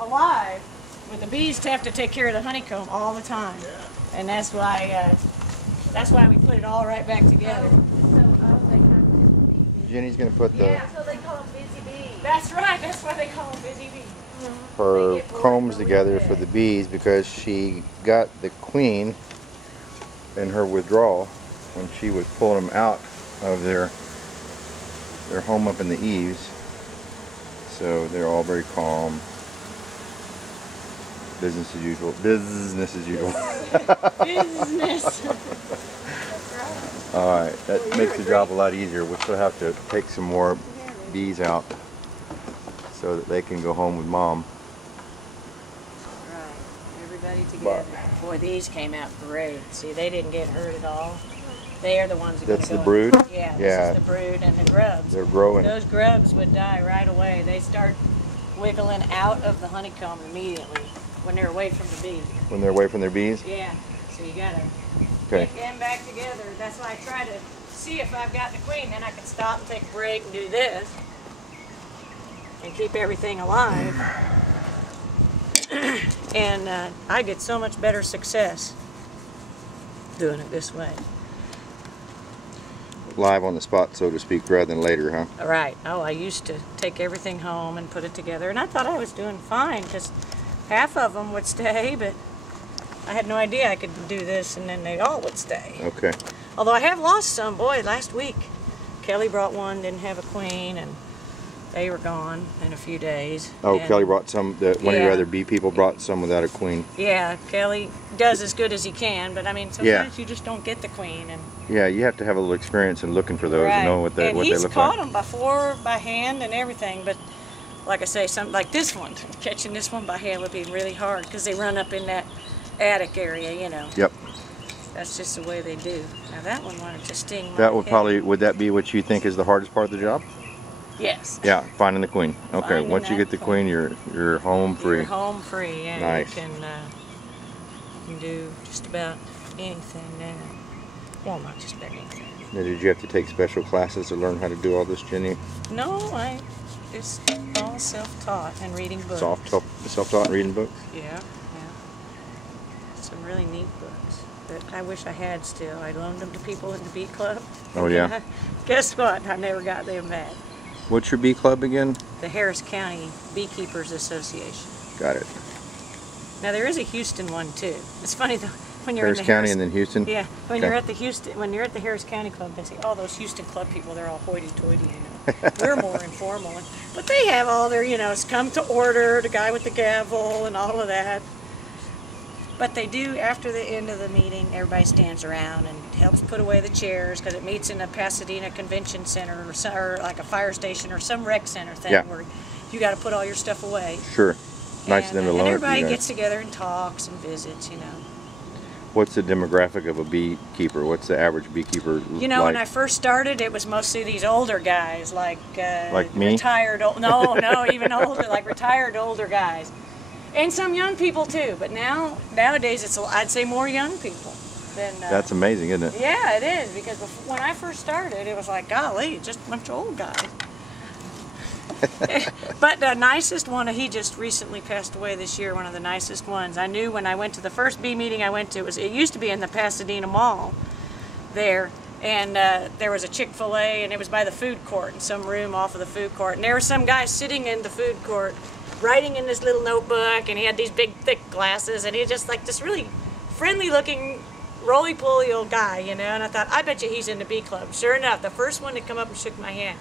alive, but the bees have to take care of the honeycomb all the time, and that's why we put it all right back together. Jenny's gonna put the so they call them busy bees. That's right. That's why they call them busy bees. her combs together for the bees because she got the queen in her withdrawal when she was pulling them out of their home up in the eaves. So they're all very calm. Business as usual. Business as usual. Business. Alright, that makes the job a lot easier. We'll still have to take some more bees out so that they can go home with Mom. Right, everybody together. Boy, these came out great. See, they didn't get hurt at all. They are the ones that That's the brood? Yeah, this is the brood and the grubs. They're growing. Those grubs would die right away. They start wiggling out of the honeycomb immediately when they're away from the bees. When they're away from their bees? Yeah, so you gotta get them back together. That's why I try to see if I've got the queen. Then I can stop and take a break and do this and keep everything alive. And I get so much better success doing it this way. Live on the spot, so to speak, rather than later, huh? Right. Oh, I used to take everything home and put it together, and I thought I was doing fine because half of them would stay, but I had no idea I could do this and then they all would stay. Okay. Although I have lost some. Boy, last week Kelly brought one, didn't have a queen, and they were gone in a few days. Oh, and Kelly brought some, one of your other bee people brought some without a queen. Yeah, Kelly does as good as he can, but I mean, sometimes you just don't get the queen. And yeah, you have to have a little experience in looking for those and know what they look like. And he's caught them before by hand and everything, but like I say, something like this one, catching this one by hand would be really hard because they run up in that attic area, you know. Yep. That's just the way they do. Now that one wanted to sting my That would head. probably, would that be what you think is the hardest part of the job? Yes. Yeah, finding the queen. Okay, Finding once you get the queen, you're home free. You're home free, and nice. You can do just about anything now. Well, not just about anything. Now, did you have to take special classes to learn how to do all this, Jenny? No, it's all self-taught and reading books. Self-taught and reading books? Yeah. Some really neat books that I wish I had still. I loaned them to people in the bee club. Oh, yeah? Guess what? I never got them back. What's your bee club again? The Harris County Beekeepers Association. Got it. Now there is a Houston one too. It's funny though when you're Harris in the County and then Houston. Yeah, when you're at the Harris County Club, they say, "Oh, those Houston Club people, they're all hoity-toity, you know. We're more informal." But they have all their, you know, it's come to order, the guy with the gavel, and all of that. But they do, after the end of the meeting, everybody stands around and helps put away the chairs because it meets in a Pasadena Convention Center or like a fire station or some rec center thing where you got to put all your stuff away. Sure. Nice of them to loan it to you. And everybody gets together and talks and visits, you know. What's the demographic of a beekeeper? What's the average beekeeper You know, like? when I first started, it was mostly these older guys, like me? Retired, no, even older, like retired older guys. And some young people too, but nowadays it's, I'd say, more young people than... That's amazing, isn't it? Yeah, it is, because when I first started, it was like, golly, just a bunch of old guys. But the nicest one, he just recently passed away this year, one of the nicest ones. I knew when I went to the first bee meeting I went to, it used to be in the Pasadena Mall there, and there was a Chick-fil-A, and it was by the food court, in some room off of the food court, and there was some guy sitting in the food court writing in this little notebook, and he had these big thick glasses, and he was just like this really friendly looking roly-poly old guy, you know, and I thought, I bet you he's in the bee club. Sure enough, the first one to come up and shook my hand,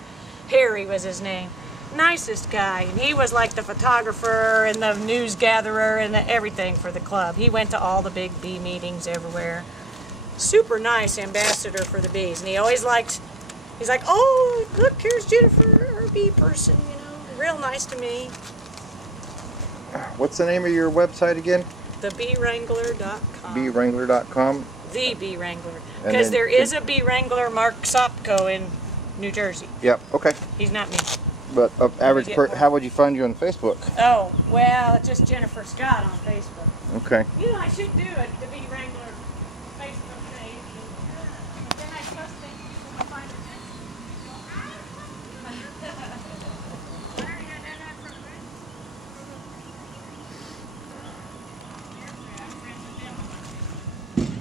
Harry was his name. Nicest guy, and he was like the photographer and the news gatherer and everything for the club. He went to all the big bee meetings everywhere. Super nice ambassador for the bees, and he always liked, he's like, oh, look, here's Jennifer, our bee person, you know, real nice to me. What's the name of your website again? TheBeeWrangler.com. BeeWrangler.com? The Bee Wrangler. Because there is a Bee Wrangler, Mark Sopko, in New Jersey. Yep, okay. He's not me. But average how would you find you on Facebook? Oh, well, it's just Jennifer Scott on Facebook. Okay. You know, I should do it, the Bee Wrangler Facebook page. But then I trust that you will find it.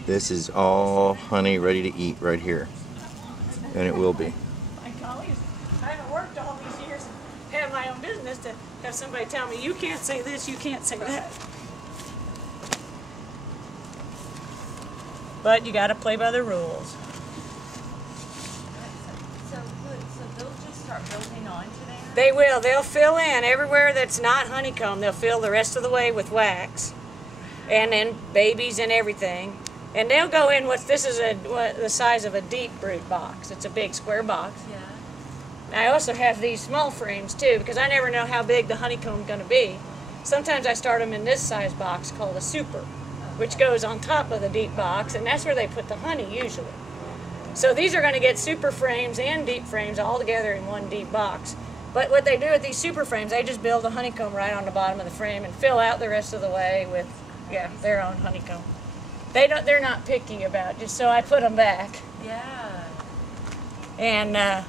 This is all honey ready to eat right here. And it will be. My golly, I haven't worked all these years and had my own business to have somebody tell me, you can't say this, you can't say that. But you gotta play by the rules. So they'll just start building onto there? They will. They'll fill in everywhere that's not honeycomb. They'll fill the rest of the way with wax, and then babies and everything. And they'll go in with, this is the size of a deep brood box. It's a big square box. Yeah. I also have these small frames too, because I never know how big the honeycomb's going to be. Sometimes I start them in this size box called a super, which goes on top of the deep box, and that's where they put the honey usually. So these are going to get super frames and deep frames all together in one deep box. But what they do with these super frames, they just build a honeycomb right on the bottom of the frame and fill out the rest of the way with, yeah, their own honeycomb. They're not picky about, just so I put them back. Yeah. And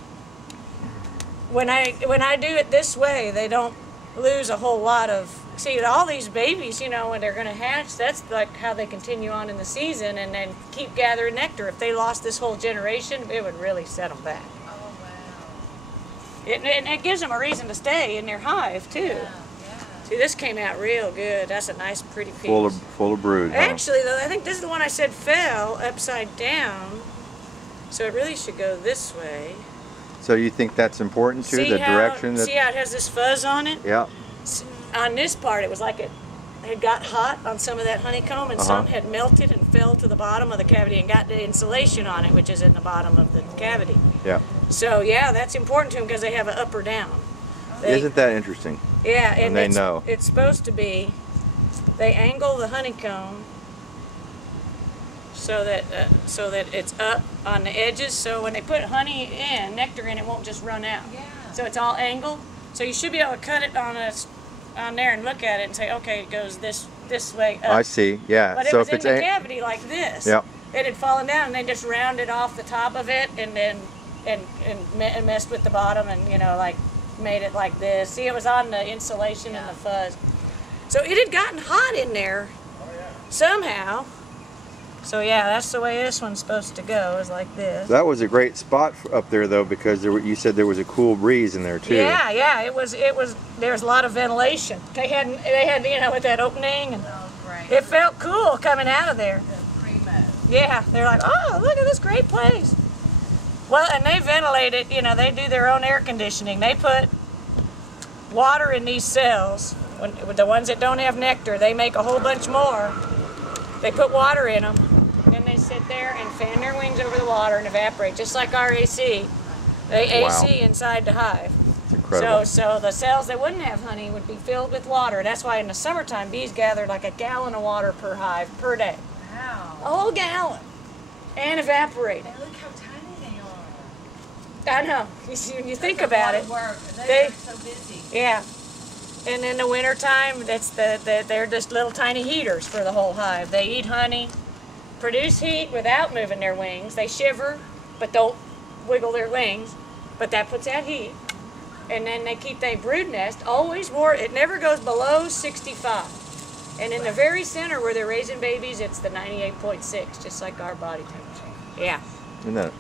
when I do it this way, they don't lose a whole lot of. See, all these babies, you know, when they're going to hatch, that's like how they continue on in the season and then keep gathering nectar. If they lost this whole generation, it would really set them back. Oh, wow. And it gives them a reason to stay in their hive, too. Yeah. See, this came out real good. That's a nice, pretty piece. Full of brood. Huh? Actually, though, I think this is the one I said fell upside down. So it really should go this way. So you think that's important too? See The how, direction that. see how it has this fuzz on it? Yeah. On this part, it was like it had got hot on some of that honeycomb, and some had melted and fell to the bottom of the cavity and got the insulation on it, which is in the bottom of the cavity. Yeah. So yeah, that's important to them because they have an up or down. Isn't that interesting? Yeah, and they know. It's supposed to be. They angle the honeycomb so that it's up on the edges. So when they put honey in, nectar in, it won't just run out. Yeah. So it's all angled. So you should be able to cut it on there and look at it and say, okay, it goes this way up. I see. Yeah. But so it was if it's in the cavity like this. Yep. It had fallen down, and they just rounded off the top of it, and then and messed with the bottom, and like made it like this. See, it was on the insulation and the fuzz. So it had gotten hot in there somehow. So yeah, that's the way this one's supposed to go, is like this. That was a great spot up there though, because you said there was a cool breeze in there too. Yeah, it was there was a lot of ventilation. They had with that opening, and it felt cool coming out of there. Yeah, they're like, oh, look at this great place. Well, and they ventilate it, they do their own air conditioning. They put water in these cells. With the ones that don't have nectar, they make a whole bunch more. They put water in them, and then they sit there and fan their wings over the water and evaporate, just like our AC. They AC inside the hive. It's incredible. So the cells that wouldn't have honey would be filled with water. That's why in the summertime, bees gather like a gallon of water per hive per day. Wow. A whole gallon. And evaporate. And look how tiny they are. I know. You think about it. They're so busy. Yeah. And in the wintertime, they're just little tiny heaters for the whole hive. They eat honey, produce heat without moving their wings. They shiver, but don't wiggle their wings. But that puts out heat. And then they keep their brood nest always warm. It never goes below 65. And in the very center where they're raising babies, it's the 98.6, just like our body temperature. Yeah.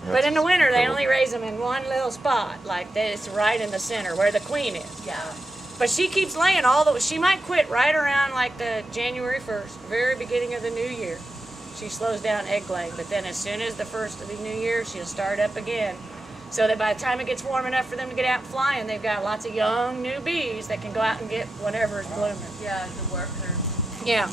But in the winter, they only raise them in one little spot, like this, right in the center where the queen is. Yeah. But she keeps laying she might quit right around like the January 1st, very beginning of the new year. She slows down egg laying, but then as soon as the first of the new year, she'll start up again. So that by the time it gets warm enough for them to get out flying, they've got lots of young new bees that can go out and get whatever's blooming. Yeah, the workers. Yeah.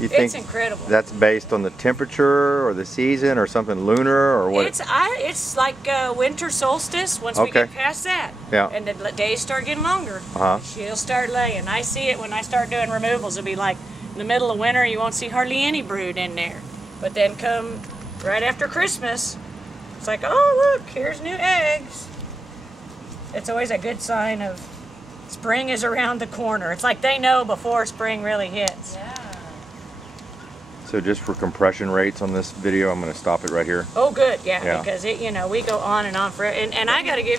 You think it's incredible. That's based on the temperature or the season or something lunar or what? It's like winter solstice. Once we get past that, and the days start getting longer, she'll start laying. I see it when I start doing removals. It'll be like in the middle of winter, you won't see hardly any brood in there. But then come right after Christmas, it's like, oh look, here's new eggs. It's always a good sign of spring is around the corner. It's like they know before spring really hits. Yeah. So just for compression rates on this video, I'm going to stop it right here. Oh, good, yeah. Because we go on and on forever, and I got to give you